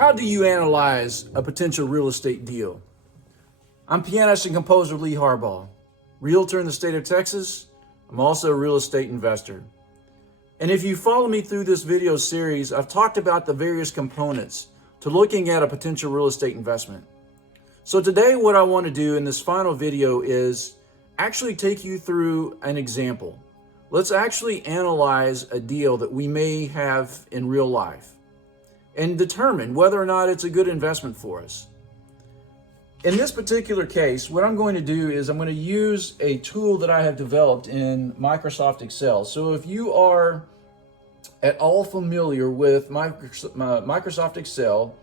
How do you analyze a potential real estate deal? I'm pianist and composer Lee Harbaugh, realtor in the state of Texas. I'm also a real estate investor. And if you follow me through this video series, I've talked about the various components to looking at a potential real estate investment. So today what I want to do in this final video is actually take you through an example. Let's actually analyze a deal that we may have in real life and determine whether or not it's a good investment for us. In this particular case, what I'm going to do is I'm going to use a tool that I have developed in Microsoft Excel. So if you are at all familiar with Microsoft Excel,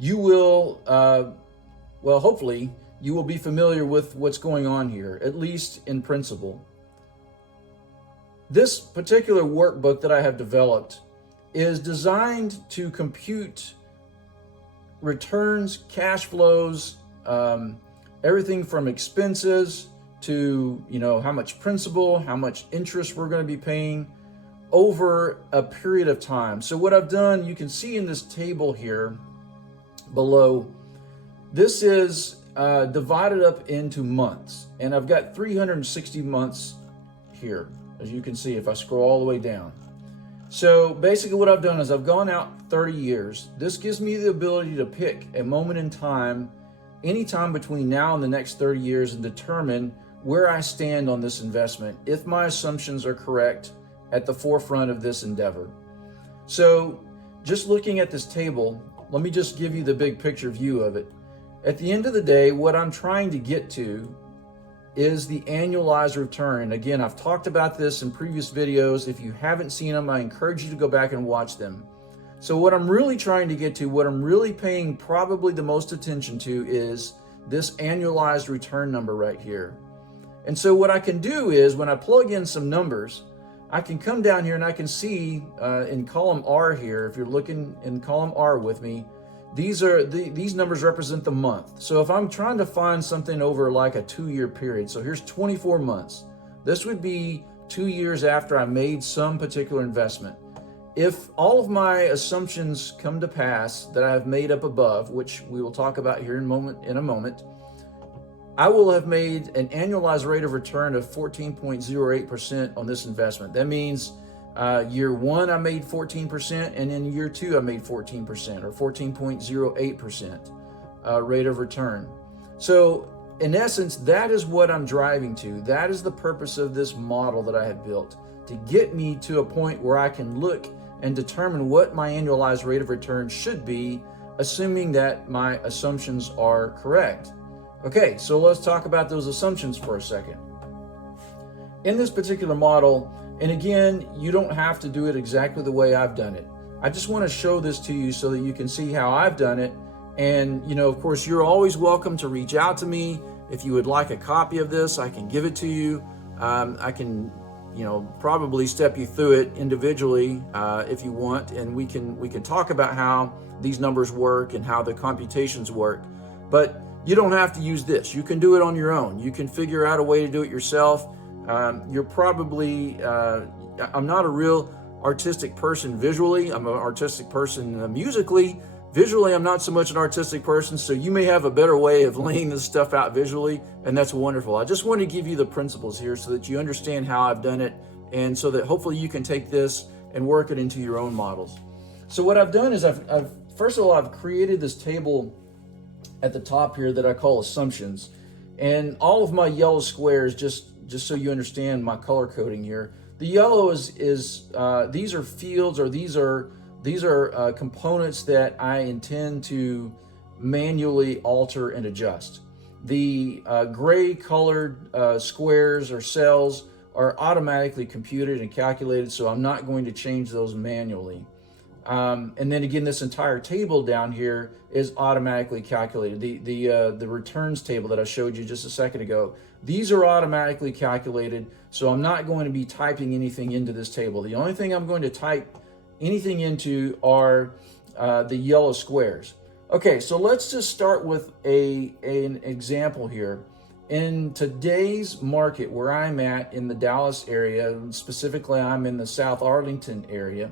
you will, hopefully, you will be familiar with what's going on here, at least in principle. This particular workbook that I have developed is designed to compute returns, cash flows, everything from expenses to, how much principal, how much interest we're going to be paying over a period of time. So what I've done, you can see in this table here below, this is divided up into months, and I've got 360 months here, as you can see if I scroll all the way down. So basically what I've done is I've gone out 30 years. This gives me the ability to pick a moment in time, anytime between now and the next 30 years, and determine where I stand on this investment, if my assumptions are correct at the forefront of this endeavor. So just looking at this table, let me just give you the big picture view of it. At the end of the day, what I'm trying to get to is the annualized return. And again, I've talked about this in previous videos. If you haven't seen them, I encourage you to go back and watch them. So what I'm really trying to get to, what I'm really paying probably the most attention to, is this annualized return number right here. And so what I can do is when I plug in some numbers, I can come down here and I can see in column R here, if you're looking in column R with me, these numbers represent the month. So if I'm trying to find something over like a 2-year period, so here's 24 months. This would be 2 years after I made some particular investment. If all of my assumptions come to pass that I have made up above, which we will talk about here in a moment, I will have made an annualized rate of return of 14.08% on this investment. That means year one, I made 14%, and in year two, I made 14%, or 14.08% rate of return. So in essence, that is what I'm driving to. That is the purpose of this model that I have built, to get me to a point where I can look and determine what my annualized rate of return should be, assuming that my assumptions are correct. Okay, so let's talk about those assumptions for a second. In this particular model, and again, you don't have to do it exactly the way I've done it. I just want to show this to you so that you can see how I've done it. And, of course, you're always welcome to reach out to me. If you would like a copy of this, I can give it to you. I can, probably step you through it individually if you want, and we can talk about how these numbers work and how the computations work. But you don't have to use this. You can do it on your own. You can figure out a way to do it yourself. You're probably, I'm not a real artistic person visually. I'm an artistic person musically. Visually, I'm not so much an artistic person, so you may have a better way of laying this stuff out visually, and that's wonderful. I just want to give you the principles here so that you understand how I've done it, and so that hopefully you can take this and work it into your own models. So what I've done is first of all, I've created this table at the top here that I call assumptions. And all of my yellow squares, just so you understand my color coding here, the yellow is these are fields, or these are components that I intend to manually alter and adjust. The gray colored squares or cells are automatically computed and calculated, so I'm not going to change those manually. And then again, this entire table down here is automatically calculated. The returns table that I showed you just a second ago, these are automatically calculated, so I'm not going to be typing anything into this table. The only thing I'm going to type anything into are the yellow squares. Okay, so let's just start with an example here. In today's market where I'm at in the Dallas area, specifically I'm in the South Arlington area,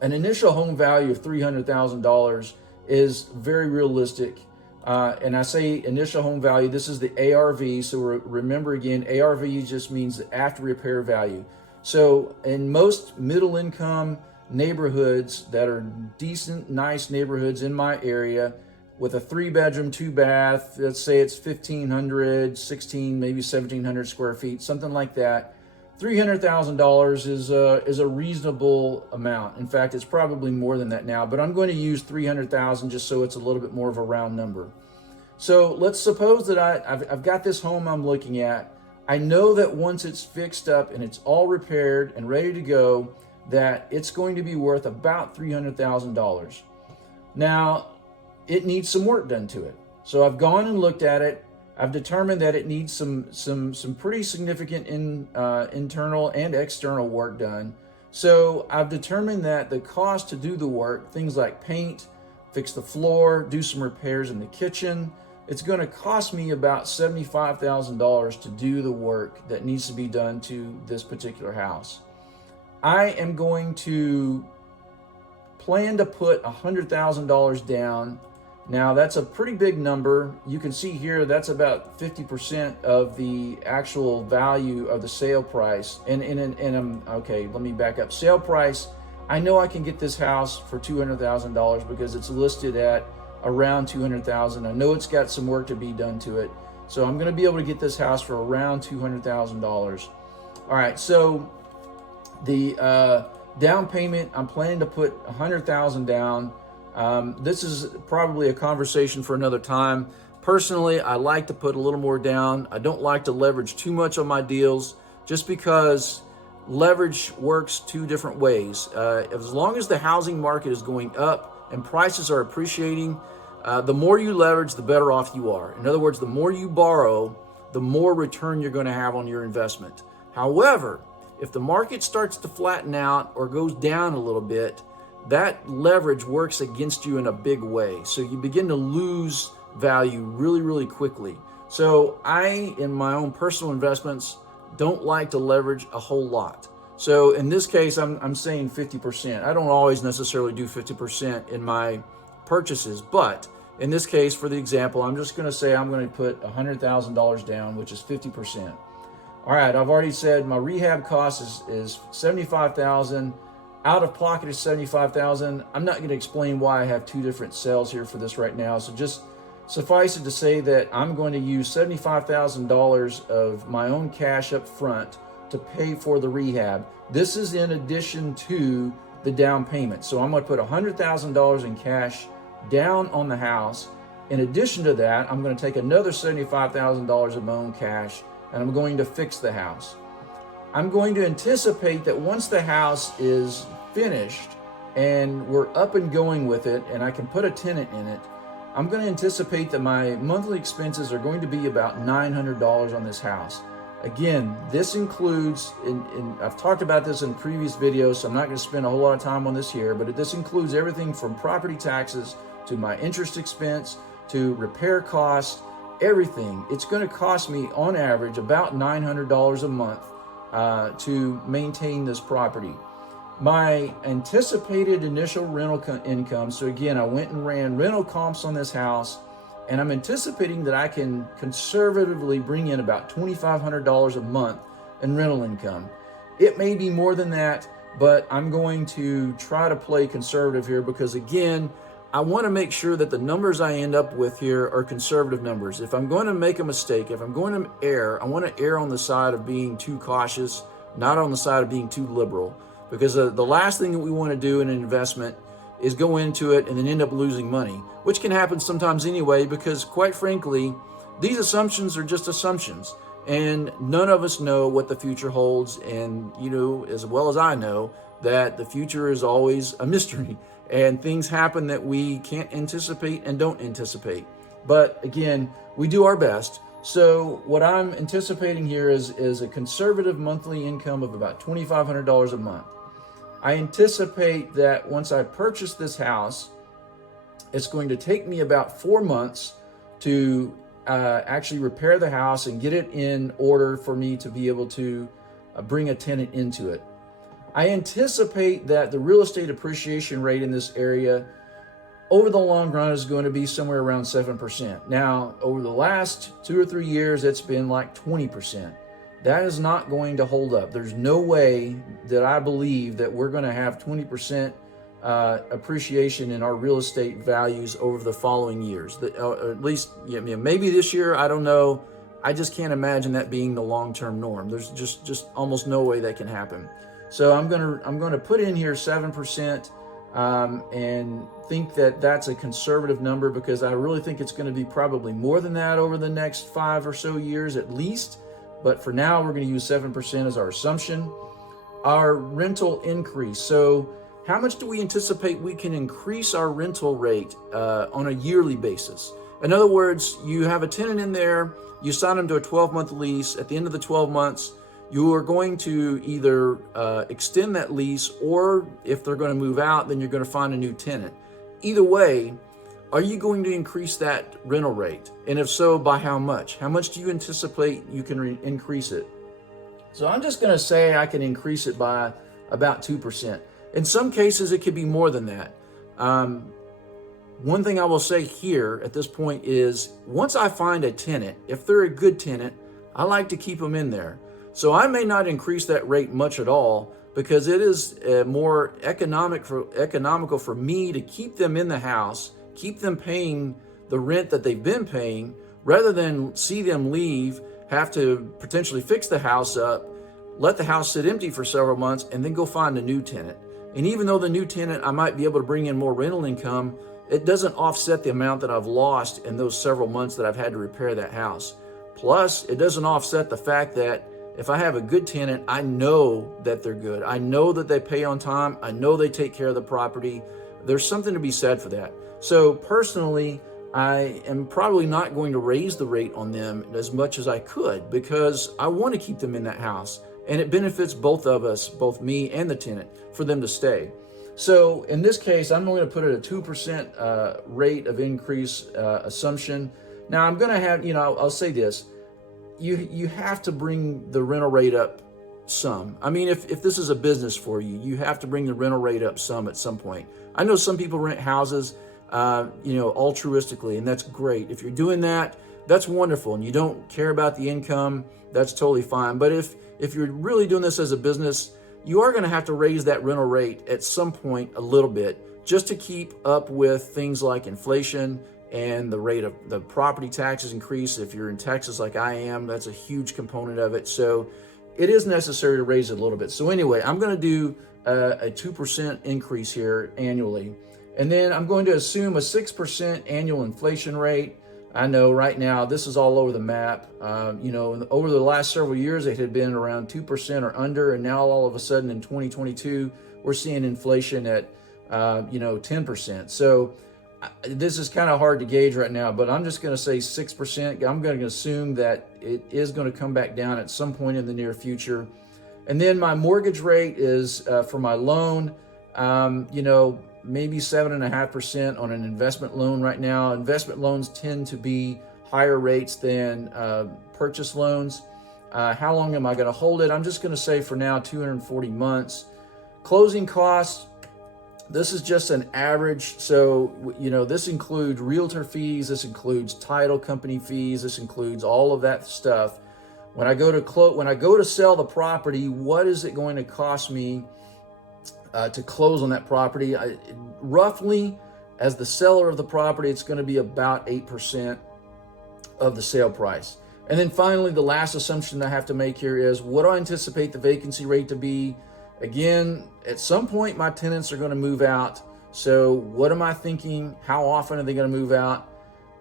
An initial home value of $300,000 is very realistic. And I say initial home value, this is the ARV. So remember again, ARV just means the after repair value. So in most middle income neighborhoods that are decent, nice neighborhoods in my area with a 3-bedroom, 2-bath, let's say it's 1,500, 16, maybe 1,700 square feet, something like that. $300,000 is a reasonable amount. In fact, it's probably more than that now, but I'm going to use 300,000 just so it's a little bit more of a round number. So let's suppose that I've got this home I'm looking at. I know that once it's fixed up and it's all repaired and ready to go, that it's going to be worth about $300,000. Now, it needs some work done to it. So I've gone and looked at it. I've determined that it needs some pretty significant internal and external work done. So I've determined that the cost to do the work, things like paint, fix the floor, do some repairs in the kitchen, it's going to cost me about $75,000 to do the work that needs to be done to this particular house. I am going to plan to put $100,000 down. Now that's a pretty big number. You can see here that's about 50% of the actual value of the sale price. And okay, let me back up. Sale price, I know I can get this house for $200,000 because it's listed at around $200,000. I know it's got some work to be done to it. So I'm going to be able to get this house for around $200,000. All right, so the down payment, I'm planning to put $100,000 down. This is probably a conversation for another time. Personally, I like to put a little more down. I don't like to leverage too much on my deals just because leverage works two different ways. As long as the housing market is going up and prices are appreciating, the more you leverage, the better off you are. In other words, the more you borrow, the more return you're going to have on your investment. However, if the market starts to flatten out or goes down a little bit, that leverage works against you in a big way. So you begin to lose value really, really quickly. So I, in my own personal investments, don't like to leverage a whole lot. So in this case, I'm saying 50%. I don't always necessarily do 50% in my purchases, but in this case, for the example, I'm just going to say I'm going to put $100,000 down, which is 50%. All right, I've already said my rehab cost is $75,000. Out of pocket is $75,000. I'm not going to explain why I have two different sales here for this right now. So just suffice it to say that I'm going to use $75,000 of my own cash up front to pay for the rehab. This is in addition to the down payment. So I'm going to put $100,000 in cash down on the house. In addition to that, I'm going to take another $75,000 of my own cash and I'm going to fix the house. I'm going to anticipate that once the house is finished and we're up and going with it and I can put a tenant in it, I'm going to anticipate that my monthly expenses are going to be about $900 on this house. Again, this includes, I've talked about this in previous videos, so I'm not going to spend a whole lot of time on this here, but this includes everything from property taxes to my interest expense to repair costs, everything. It's going to cost me on average about $900 a month to maintain this property. My anticipated initial rental income, so again, I went and ran rental comps on this house, and I'm anticipating that I can conservatively bring in about $2,500 a month in rental income. It may be more than that, but I'm going to try to play conservative here because, again, I want to make sure that the numbers I end up with here are conservative numbers. If I'm going to make a mistake, if I'm going to err, I want to err on the side of being too cautious, not on the side of being too liberal. Because the last thing that we want to do in an investment is go into it and then end up losing money, which can happen sometimes anyway, because quite frankly, these assumptions are just assumptions. And none of us know what the future holds. And, you know, as well as I know, that the future is always a mystery. And things happen that we can't anticipate and don't anticipate. But again, we do our best. So what I'm anticipating here is a conservative monthly income of about $2,500 a month. I anticipate that once I purchase this house, it's going to take me about 4 months to actually repair the house and get it in order for me to be able to bring a tenant into it. I anticipate that the real estate appreciation rate in this area over the long run is going to be somewhere around 7%. Now, over the last 2 or 3 years, it's been like 20%. That is not going to hold up. There's no way that I believe that we're going to have 20% appreciation in our real estate values over the following years. At least, maybe this year, I don't know. I just can't imagine that being the long-term norm. There's just almost no way that can happen. So I'm gonna put in here 7%, and think that that's a conservative number, because I really think it's going to be probably more than that over the next 5 or so years at least. But for now, we're going to use 7% as our assumption. Our rental increase. So how much do we anticipate we can increase our rental rate on a yearly basis? In other words, you have a tenant in there, you sign them to a 12-month lease. At the end of the 12 months, you are going to either extend that lease, or if they're going to move out, then you're going to find a new tenant. Either way, are you going to increase that rental rate? And if so, by how much? How much do you anticipate you can increase it? So I'm just going to say I can increase it by about 2%. In some cases, it could be more than that. One thing I will say here at this point is, once I find a tenant, if they're a good tenant, I like to keep them in there. So I may not increase that rate much at all, because it is more economical for me to keep them in the house, keep them paying the rent that they've been paying, rather than see them leave, have to potentially fix the house up, let the house sit empty for several months, and then go find a new tenant. And even though the new tenant, I might be able to bring in more rental income, it doesn't offset the amount that I've lost in those several months that I've had to repair that house. Plus, it doesn't offset the fact that if I have a good tenant, I know that they're good. I know that they pay on time. I know they take care of the property. There's something to be said for that. So personally, I am probably not going to raise the rate on them as much as I could, because I want to keep them in that house. And it benefits both of us, both me and the tenant, for them to stay. So in this case, I'm going to put it at a 2% rate of increase assumption. Now I'm going to have, I'll say this. You have to bring the rental rate up some. I mean, if this is a business for you, you have to bring the rental rate up some at some point. I know some people rent houses, altruistically, and that's great. If you're doing that, that's wonderful, and you don't care about the income, that's totally fine. But if you're really doing this as a business, you are going to have to raise that rental rate at some point a little bit, just to keep up with things like inflation and the rate of the property taxes increase. If you're in Texas like I am, that's a huge component of it. So it is necessary to raise it a little bit. So anyway, I'm going to do a 2% increase here annually. And then I'm going to assume a 6% annual inflation rate. I know right now this is all over the map. Over the last several years, it had been around 2% or under. And now all of a sudden in 2022, we're seeing inflation at, 10%. So this is kind of hard to gauge right now, but I'm just going to say 6%. I'm going to assume that it is going to come back down at some point in the near future. And then my mortgage rate is for my loan, maybe 7.5% on an investment loan right now. Investment loans tend to be higher rates than purchase loans. How long am I going to hold it? I'm just going to say for now 240 months. Closing costs. This is just an average. So, this includes realtor fees. This includes title company fees. This includes all of that stuff. When I go to sell the property, what is it going to cost me to close on that property? Roughly, as the seller of the property, it's going to be about 8% of the sale price. And then finally, the last assumption I have to make here is, what do I anticipate the vacancy rate to be? Again, at some point, my tenants are going to move out. So what am I thinking? How often are they going to move out?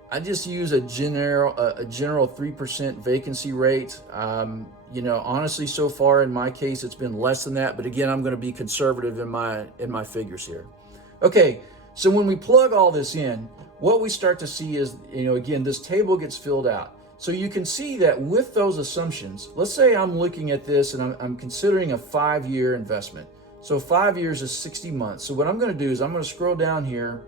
I just use a general 3% vacancy rate. Honestly, so far in my case, it's been less than that. But again, I'm going to be conservative in my figures here. Okay, so when we plug all this in, what we start to see is, again, this table gets filled out. So you can see that with those assumptions, let's say I'm looking at this and I'm considering a 5-year investment. So 5 years is 60 months. So what I'm going to do is I'm going to scroll down here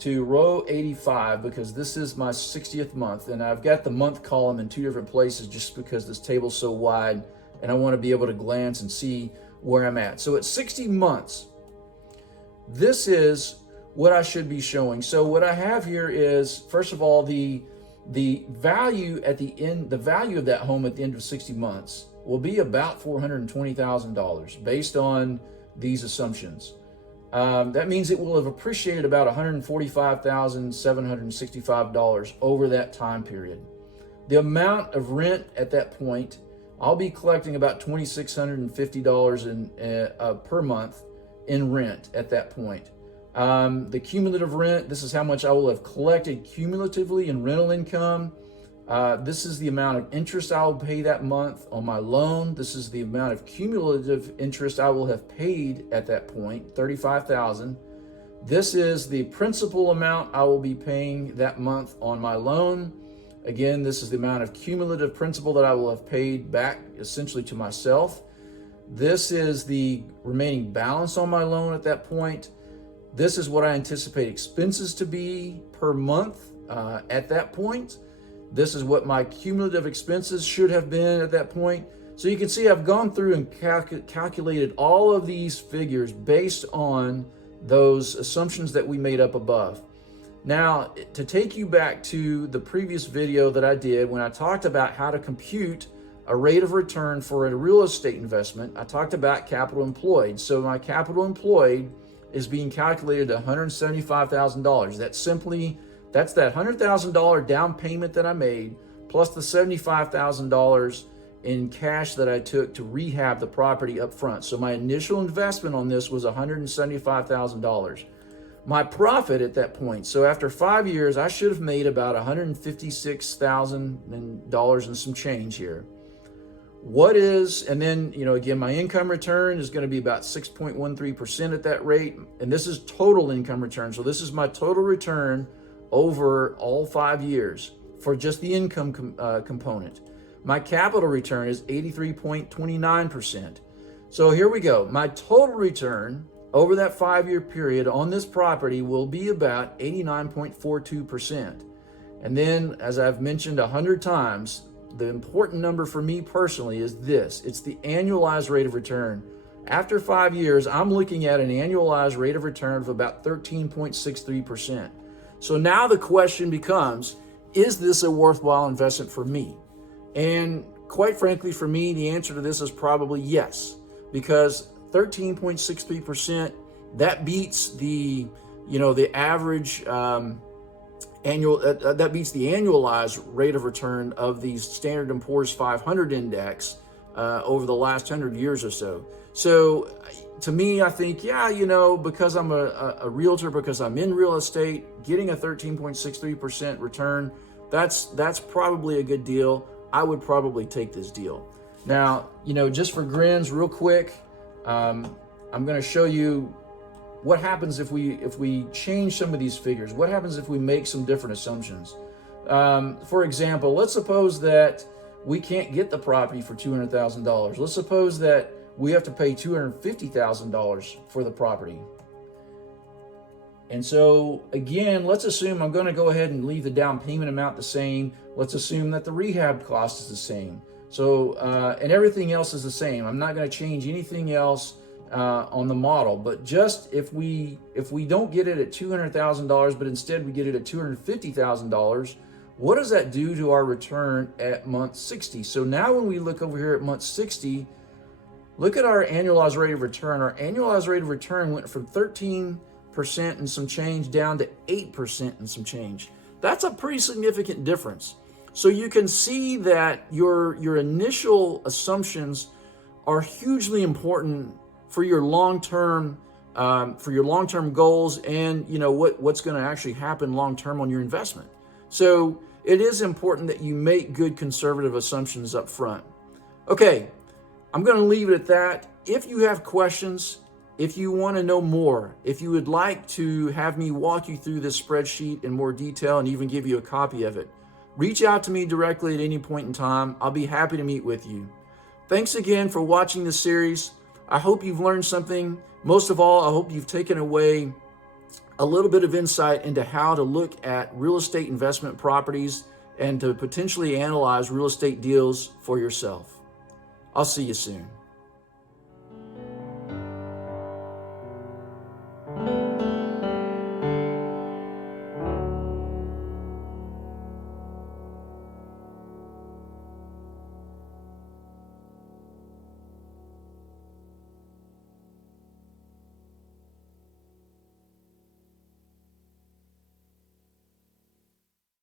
to row 85, because this is my 60th month, and I've got the month column in 2 different places just because this table's so wide. and I want to be able to glance and see where I'm at. So at 60 months, this is what I should be showing. So what I have here is, first of all, the value at the end, the value of that home at the end of 60 months will be about $420,000 based on these assumptions. That means it will have appreciated about $145,765 over that time period. The amount of rent at that point, I'll be collecting about $2,650 per month in rent at that point. The cumulative rent, this is how much I will have collected cumulatively in rental income. This is the amount of interest I will pay that month on my loan. This is the amount of cumulative interest I will have paid at that point, $35,000. This is the principal amount I will be paying that month on my loan. Again, this is the amount of cumulative principal that I will have paid back essentially to myself. This is the remaining balance on my loan at that point. This is what I anticipate expenses to be per month at that point. This is what my cumulative expenses should have been at that point. So you can see I've gone through and calculated all of these figures based on those assumptions that we made up above. Now, to take you back to the previous video that I did when I talked about how to compute a rate of return for a real estate investment, I talked about capital employed. So my capital employed is being calculated at $175,000. That's that $100,000 down payment that I made, plus the $75,000 in cash that I took to rehab the property up front. So my initial investment on this was $175,000. My profit at that point, so after 5 years, I should have made about $156,000 and some change here. And then, again, my income return is going to be about 6.13% at that rate. And this is total income return. So this is my total return over all 5 years for just the income component. My capital return is 83.29%. So here we go. My total return over that 5-year period on this property will be about 89.42%. And then, as I've mentioned 100 times, the important number for me personally is this. It's the annualized rate of return. After 5 years, I'm looking at an annualized rate of return of about 13.63%. So now the question becomes, is this a worthwhile investment for me? And quite frankly, for me, the answer to this is probably yes, because 13.63%, that beats the average that beats the annualized rate of return of the Standard & Poor's 500 index over the last 100 years or so. So to me, I think, because I'm a realtor, because I'm in real estate, getting a 13.63% return, that's probably a good deal. I would probably take this deal. Now, just for grins real quick, I'm going to show you what happens if we change some of these figures. What happens if we make some different assumptions? For example, let's suppose that we can't get the property for $200,000. Let's suppose that we have to pay $250,000 for the property. And so again, let's assume I'm going to go ahead and leave the down payment amount the same. Let's assume that the rehab cost is the same. So, and everything else is the same. I'm not going to change anything else on the model, but just if we don't get it at $200,000, but instead we get it at $250,000, what does that do to our return at month 60? So now when we look over here at month 60, look at our annualized rate of return. Our annualized rate of return went from 13% and some change down to 8% and some change. That's a pretty significant difference. So you can see that your initial assumptions are hugely important for your long-term goals and what's going to actually happen long-term on your investment. So it is important that you make good conservative assumptions up front. Okay, I'm going to leave it at that. If you have questions, if you want to know more, if you would like to have me walk you through this spreadsheet in more detail and even give you a copy of it, reach out to me directly at any point in time. I'll be happy to meet with you. Thanks again for watching this series. I hope you've learned something. Most of all, I hope you've taken away a little bit of insight into how to look at real estate investment properties and to potentially analyze real estate deals for yourself. I'll see you soon.